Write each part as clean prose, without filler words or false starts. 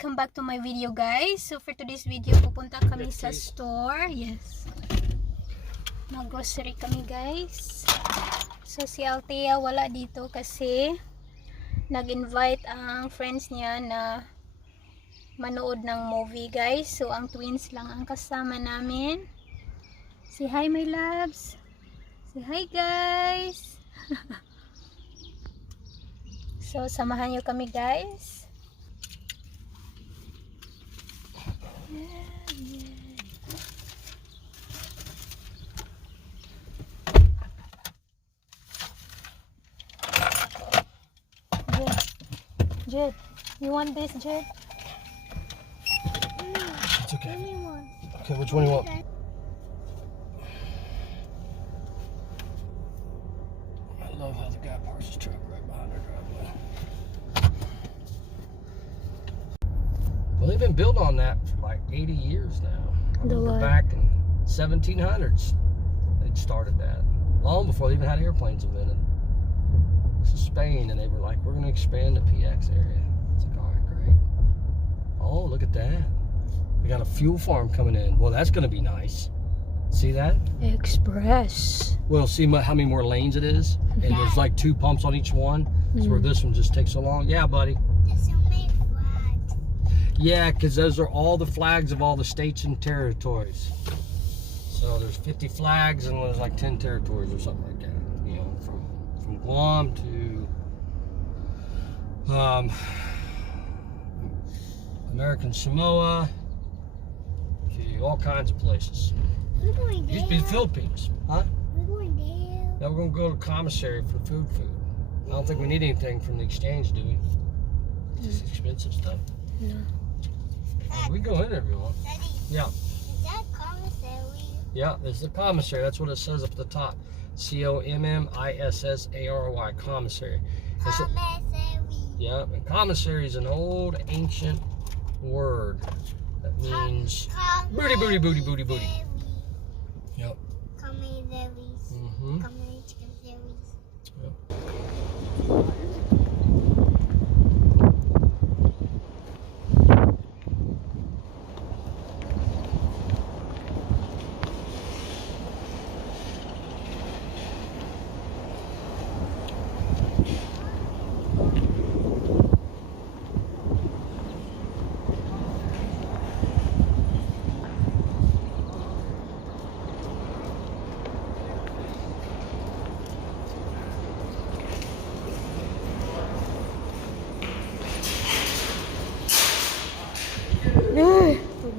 welcome back to my video, guys. So for today's video, pupunta kami sa store. Yes, mag-grocery kami, guys. So si Althea wala dito kasi nag-invite ang friends niya na manood ng movie, guys. So ang twins lang ang kasama namin. Say hi, my loves. Say hi, guys. So samahan niyo kami, guys. Jed, you want this, Jed? It's okay. Give me one. Okay, which one do you want? I love how the guy parks his truck right behind our driveway. Well, they've been built on that for like 80 years now. The what? Back in 1700s, they'd started that. Long before they even had airplanes invented. This is Spain, and they were like, we're going to expand the PX area. It's like, all right, great. Oh, look at that. We got a fuel farm coming in. Well, that's going to be nice. See that? Express. Well, see how many more lanes it is? And there's like 2 pumps on each one. So where this one just takes so long. Yeah, buddy. There's so many flags. Yeah, because those are all the flags of all the states and territories. So there's 50 flags and there's like 10 territories or something like that. You know, from Guam to American Samoa to all kinds of places. We're going Used to be the there. Philippines, huh? We're going there. Now we're gonna go to commissary for food. I don't think we need anything from the exchange, do we? Just expensive stuff. No. We can go in there if you want. Daddy, Yeah, is that commissary? yeah. There's the commissary. That's what it says up at the top. COMMISSARY, commissary. It's a- Commissary. Yeah, and commissary is an old ancient word that means booty, booty, booty, booty, booty. Yep. Commissaries. Mm-hmm. Commissaries. Yep.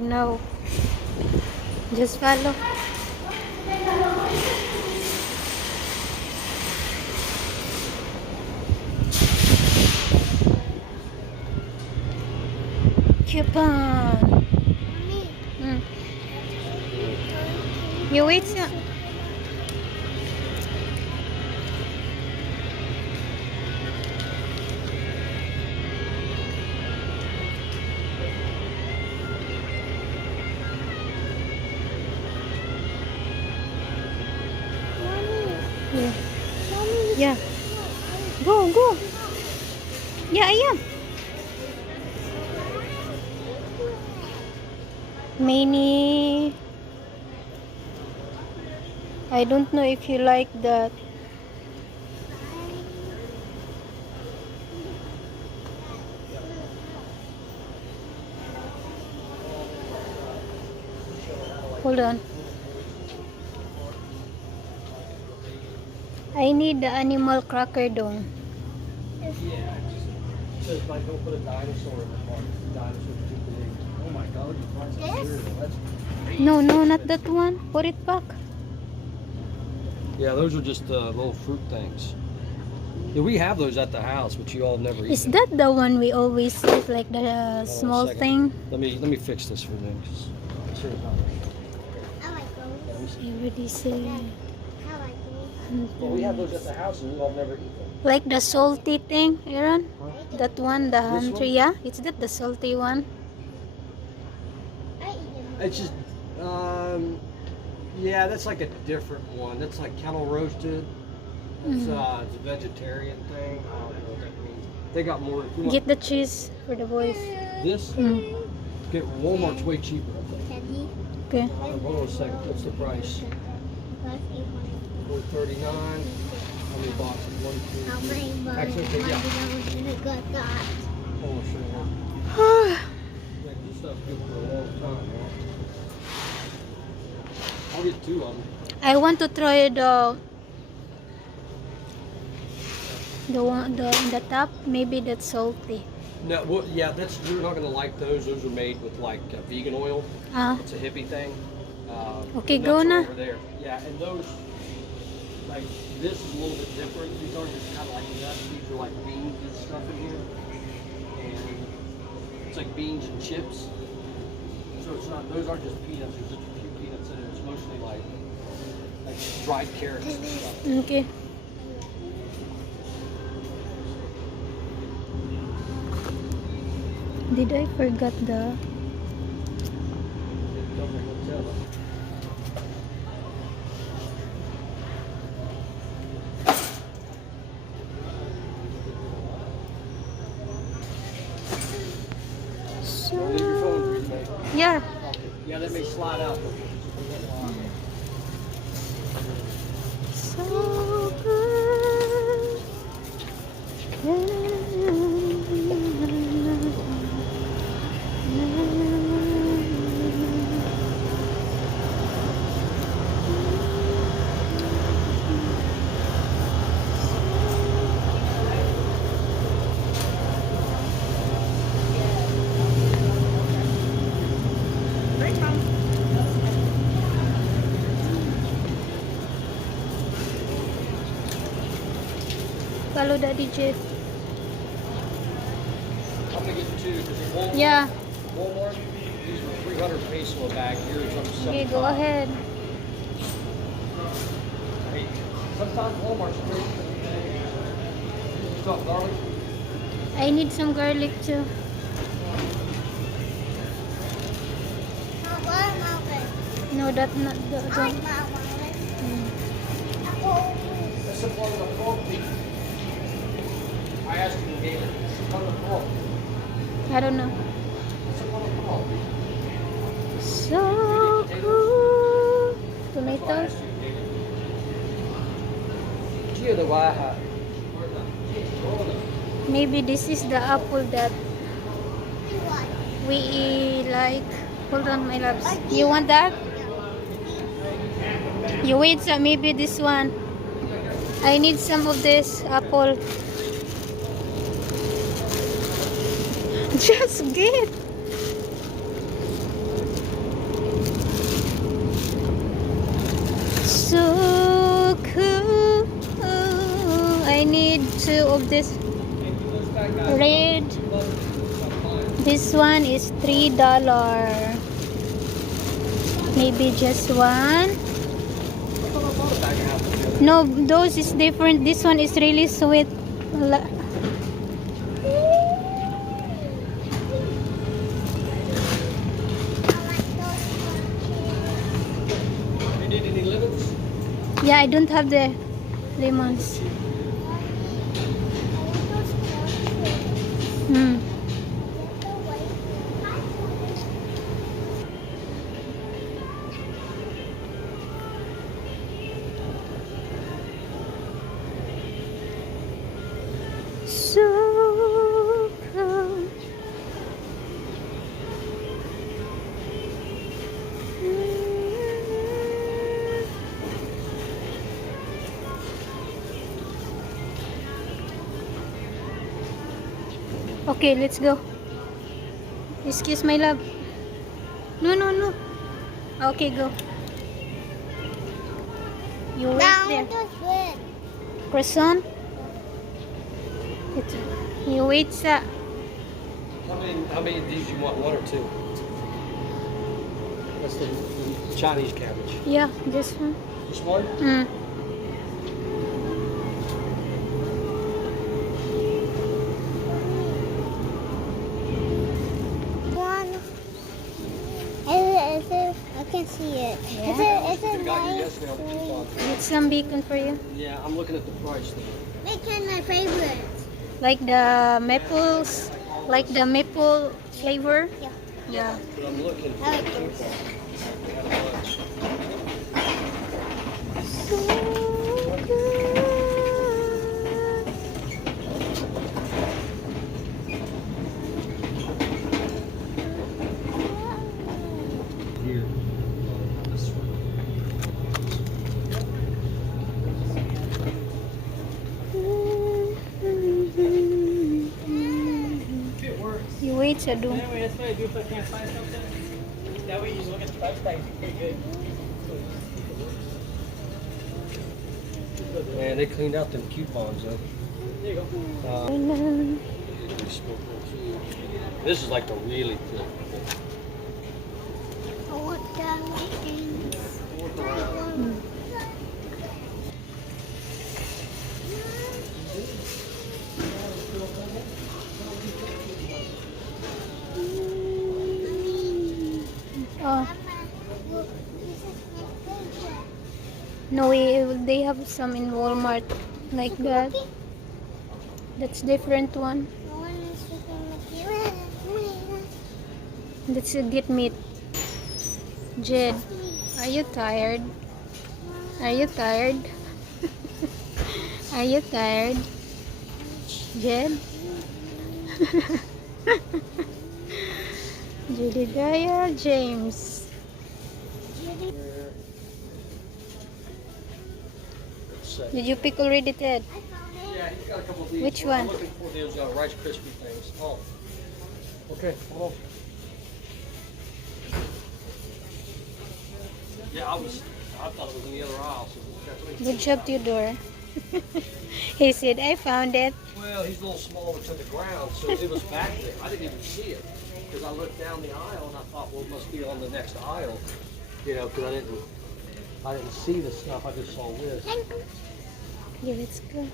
No. Just follow. Keep on. Mommy, You wait, sir. Yeah. Mommy, Yeah. Go. Yeah, I am. Many. I don't know if you like that. Hold on. I need the animal cracker dome. Yeah. So it's like, don't put a dinosaur in the park. Dinosaur's too big. Oh my God, you find some Yes. cereal. That's No, not that one. Put it back. Yeah, those are just little fruit things. Yeah, we have those at the house, but you all never eat Is them. that the one we always eat, like the Hold on a small second. thing? Let me fix this for them. 'Cause I'm sure it's not right. I like those. Everybody say. I like those. Well, we have those at the house, and you all never eat them. Like the salty thing, Aaron? That one, the This country, one? yeah? It's that the salty one? I eat them. It's just, yeah, that's like a different one. That's like kettle roasted. It's a vegetarian thing. I don't know what that means. They got more. If you want Get the cheese for the boys. this, Mm. get Walmart's way cheaper. Teddy. Okay. Hold on a second. What's the price? Plus 800. $4.39. How many boxes? One, two, How three. many buttons? Actually, okay, yeah. Got that. Hold on a second. Yeah, this stuff's good for a long time, right? I'll get 2 of them. I want to try the one in the top. Maybe that's salty. No, well, yeah, you're not gonna like those. Those are made with like vegan oil. Ah, It's a hippie thing. Okay, the go nuts are na. over there. Yeah, and those, like this is a little bit different. These aren't just kind of like nuts. These are like beans and stuff in here, and it's like beans and chips. So it's not. Those aren't just peanuts. There's just a few peanuts in it. It's mostly like dried carrots and stuff. okay. Did I forget the? It comes like Nutella. Leave your phone for you, mate. Yeah. Yeah, that may slide out. So good. Follow Daddy Jeff. I'm gonna get 2 because at Walmart, Yeah. Walmart, these were 300 peso a bag. Here it's on 75. Okay, go ahead. Hey, sometimes Walmart's great. Stop, garlic. I need some garlic too. No, that not the. Don't. That's the part of the pork beef. I asked him to get it. It's the part of the pork. I don't know. It's the part of the pork. So cool. That's why I Tomatoes. asked you to get it. Chia the waha. Maybe this is the apple that we like. Hold on, my loves. You want that? You wait, so maybe this one. I need some of this apple. Just get. So cool. I need 2 of this red. This one is $3. Maybe just one. No, those is different. This one is really sweet. You need any lemons? Yeah, I don't have the lemons. Hmm. So cool. Okay, let's go. Excuse my love. No, no, no. Okay, go. You wait there. Croissant? Ito. You wait sa... How many of these you want? 1 or 2? That's the Chinese cabbage. Yeah, this one. Just one? Mm. I can see it. Yeah. Is it Could've got you nice? yesterday on the coupon. Get some bacon for you. Yeah, I'm looking at the price though. Bacon, my favorite. Like the maples, like the maple flavor. Yeah. Yeah. But I'm looking for I like coupons. those. Not much. So good. Here. This one. It works. You wait, Sadu. Anyway, that's what I do if I can't find something. That way you look at the website. Okay, good. Man, they cleaned out them coupons though. There you go. This is like the really thick. I want that things. Oh, no, they have some in Walmart like that. That's different one. That's a get meat. Jed, are you tired? Are you tired? Are you tired? Jed? Jedediah James. Did you pick already, Ted? Yeah, he's got a couple of these. Which I'm one? looking for those Rice Krispie things. Oh. Okay, hold on. Yeah, I thought it was in the other aisle. So that's what Good job, Theodore. He said, I found it. well, he's a little smaller to the ground, so it was back there. I didn't even see it because I looked down the aisle and I thought, well, it must be on the next aisle, you know, because I didn't see the stuff. I just saw this. Yeah, let's go.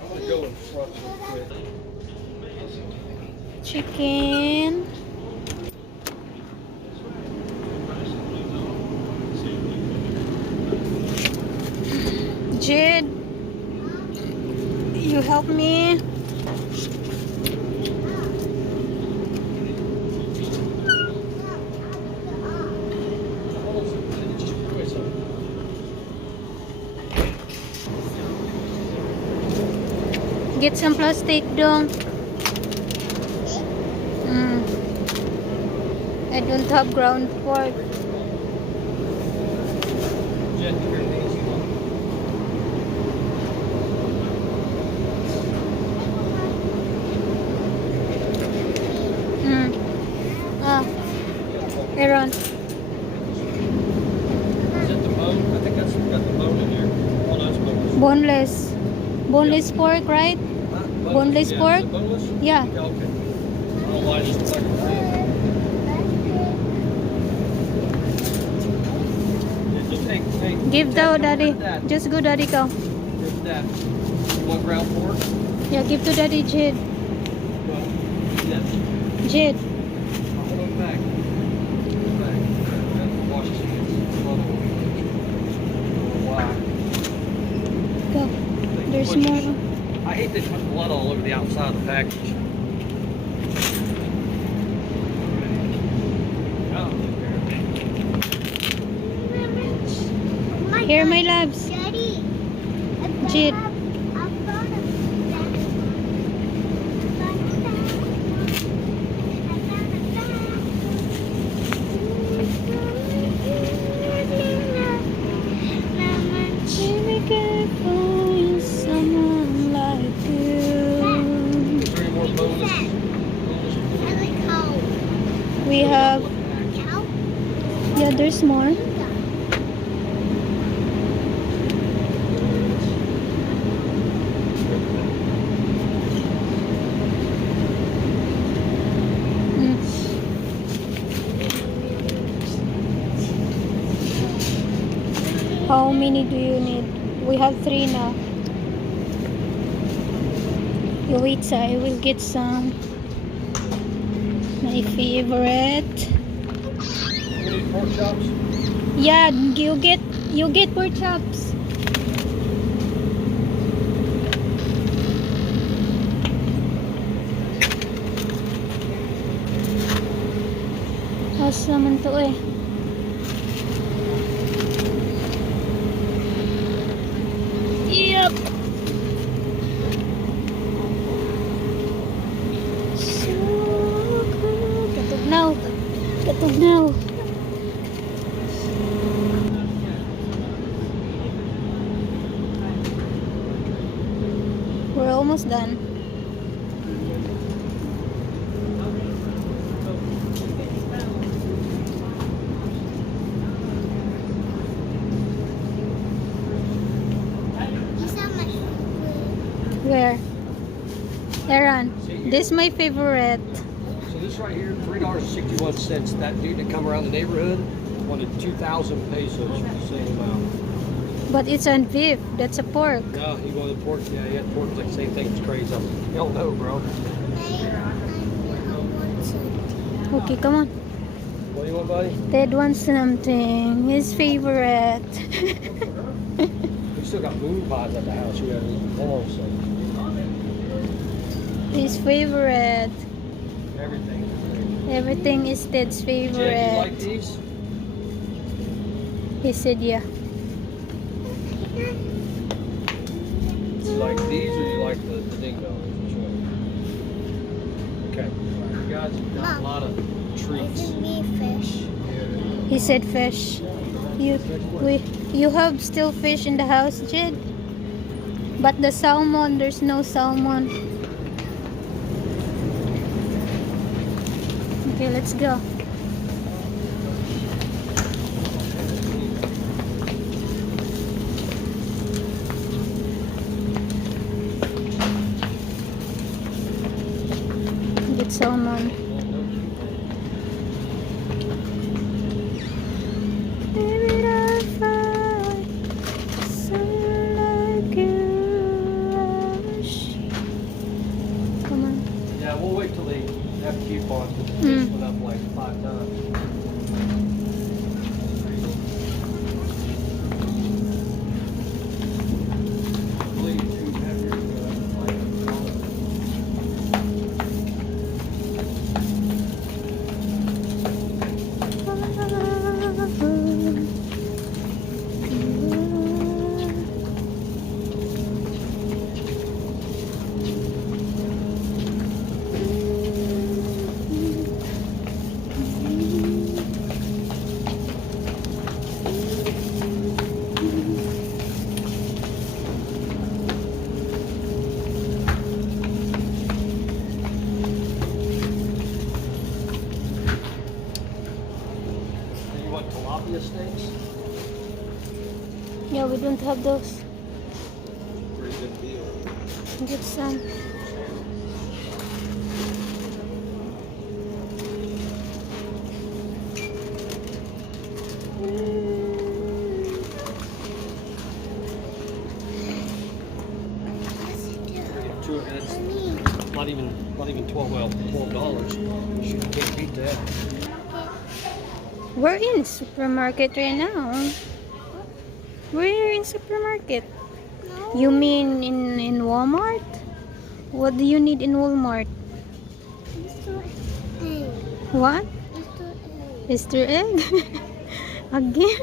I'm gonna go in front real quick. Chicken. Jed, you help me. Get some plastic dong. I don't have ground pork. Jen, come here, these you want. Ah, Aaron. Is it the bone? I think that's got the bone in there. Oh, no, it's boneless. Boneless. Boneless pork, right? Huh? Boneless Yeah, pork? is it boneless? Yeah. Yeah, okay. I don't know why it's like a rib. Yeah, just hey, Give Dad, to come daddy. over to Dad. Just go, daddy, go. Here's Dad. You want ground pork? Yeah, give to daddy, Jed. Well, yes. Jed. Hold on back. Back. I have to wash his hands. I don't know why. Go. They There's put- more. I hate they put blood all over the outside of the package. Here, my loves. Daddy. Jed. Someone like you. Is there any more boneless? We have, yeah, there's more. Mm. How many do you need? We have 3 now. You wait, sir. I will get some. My favorite. We need pork chops? Yeah, You get pork chops. House naman to eh. Yep. So good. Katugnaw. Katugnaw. We're almost done. It's not my food. Where? Aaron, this is my favorite. So this right here, $3.61. That dude that come around the neighborhood wanted 2,000 pesos for the same amount. But it's on beef. That's a pork. No, he wanted pork. Yeah, he had pork like the same thing. It's crazy. You don't know, bro. I want something. Okay, come on. What do you want, buddy? Ted wants something. His favorite. We still got moon pies at the house. We gotta eat. Hold on a second. His favorite. Everything. Everything is Ted's Jake, you like favorite. these? He said yeah. You like these or you like the dingo? Which one? Okay. You guys have got a lot of treats. Isn't me fish? He said fish. You have still fish in the house, Jed? But the salmon, there's no salmon. Okay, let's go. Get salmon. Baby, I find someone like you. Come on. Yeah, we'll wait till they have coupons. Mm. This went up like 5 times. Please, you have your, you want tilapia steaks? Yeah, we don't have those. Pretty good deal. Get some. Two, and it's Mommy, not even $12. You can't beat that. We're in supermarket right now. We're in supermarket. no. You mean in Walmart? What do you need in Walmart? Easter egg. What? Easter egg. Easter egg? Again?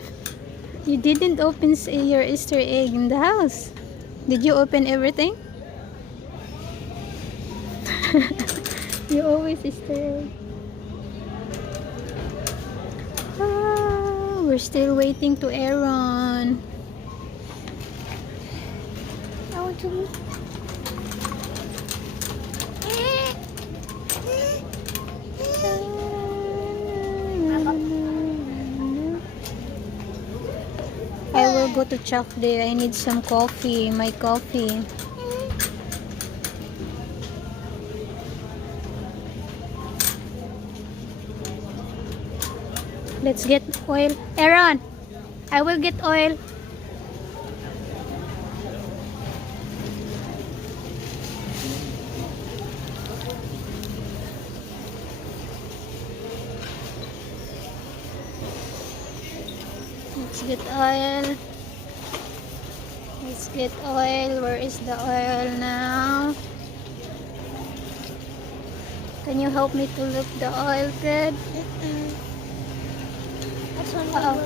You didn't open your Easter egg in the house. Did you open everything? You always Easter egg. Ah, we're still waiting to Aaron. I want to. I will go to chocolate. I need some coffee. My coffee. Let's get oil. Aaron, I will get oil. Let's get oil. Let's get oil. Where is the oil now? Can you help me to look the oil, Ted? That's one Uh-oh.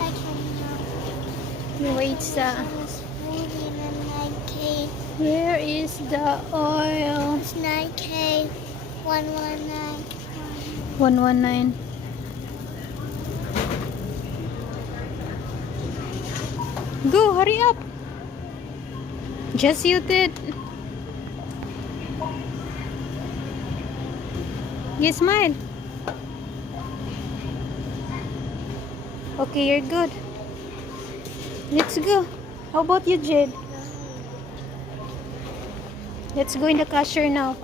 I can You wait sa... It's 9K. Where is the oil? It's 9K. 119. 119. Go, hurry up. Just you did. You smile. Okay, you're good. Let's go. How about you, Jade? Let's go in the cashier now.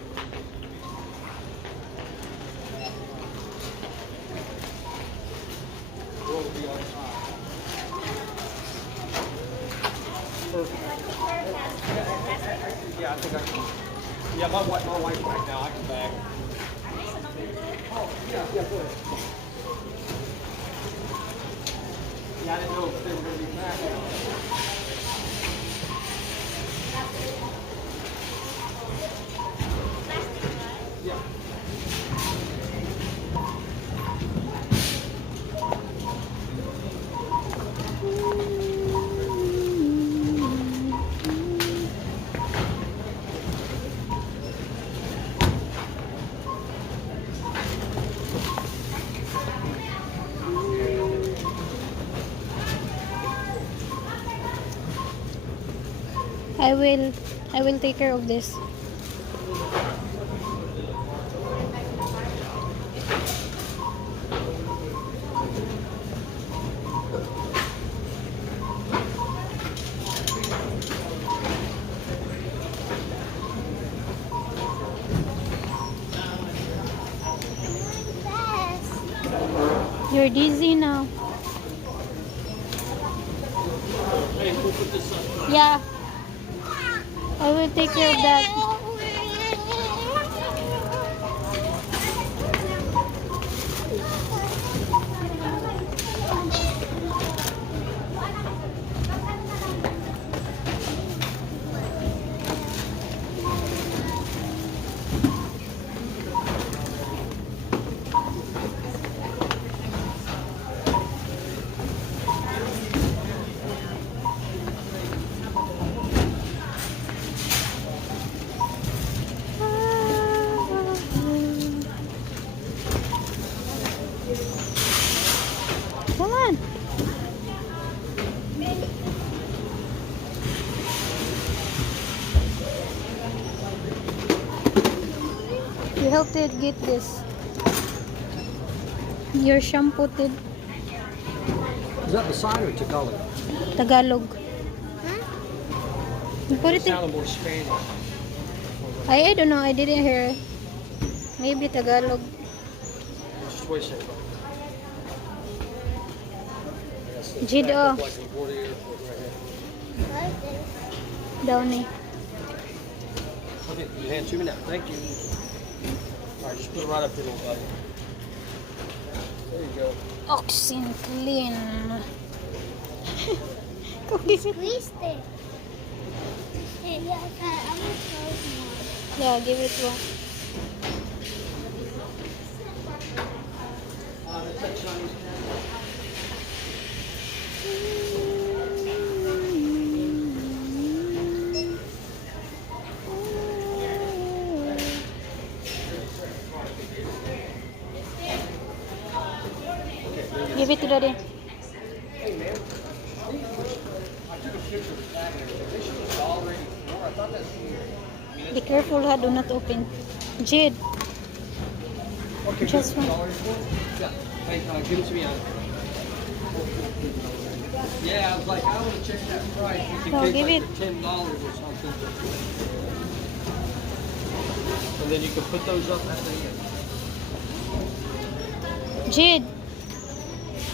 Yeah, I think I can. Yeah, my wife's back now. I can back. Oh, yeah, go ahead. Yeah, I didn't know if they were going to be back. Yeah. I will take care of this. You're dizzy now. Hey, we'll put this up. Yeah. I will take care of that. Come on. You helped it get this. Your shampoo, Tid. Is that beside or Tagalog? Tagalog. You put It it in. sounded more Spanish. I don't know. I didn't hear. Maybe Tagalog. Just wait a second. Jid, oh. Like LaGuardia Airport right here. Down eh. Okay, you hand it to me now. Thank you. All right, just put it right up here, little buddy. There you go. Oxen clean. Come give it. Squeeze it. Hey, yeah, I'm gonna close one. Yeah, give it one. That's that Chinese Give it to Daddy. Hey, man. I took a picture of the bag and everything. They should have already before. I thought that's weird. Be careful, ha. Do not open. Jade. Okay, Just good. one. Already for it? Yeah. Hey, give it to me. Yeah, I was like, I want to check that price just in No, case give like it. for $10 or something. And then you can put those up at the end. Jade.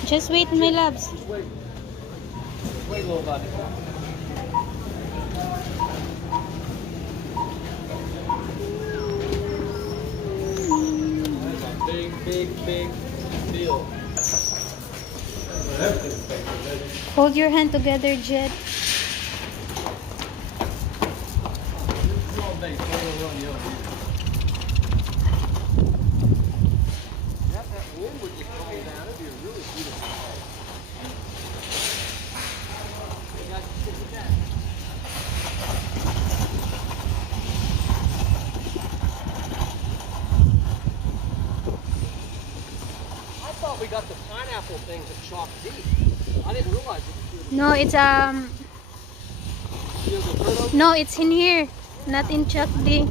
Just wait, my loves. Just wait. Just wait, little buddy. That's a big, big, big deal. Hold your hand together, Jed. I thought we got the pineapple things at Chalk Deep. I didn't realize it. No, it's no, it's in here, not in Chuck D.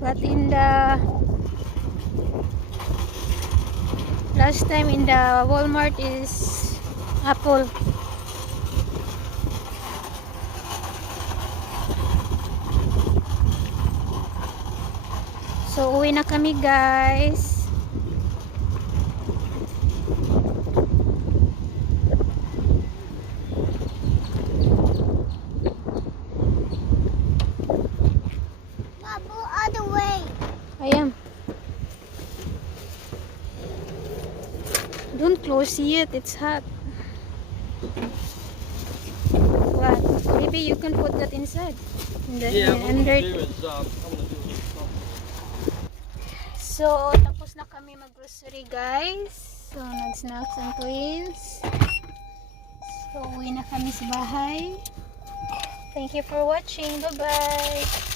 But in the last time in the Walmart is apple. So uwi na kami, guys. Babu, other way. I am. Don't close yet, it's hot. What? Maybe you can put that inside. In the, Yeah, what I'm under. gonna do is I'm gonna do a So, tapos na kami mag-grocery, guys. So, nag-snacks ang twins. So, uwi na kami sa bahay. Thank you for watching. Bye-bye.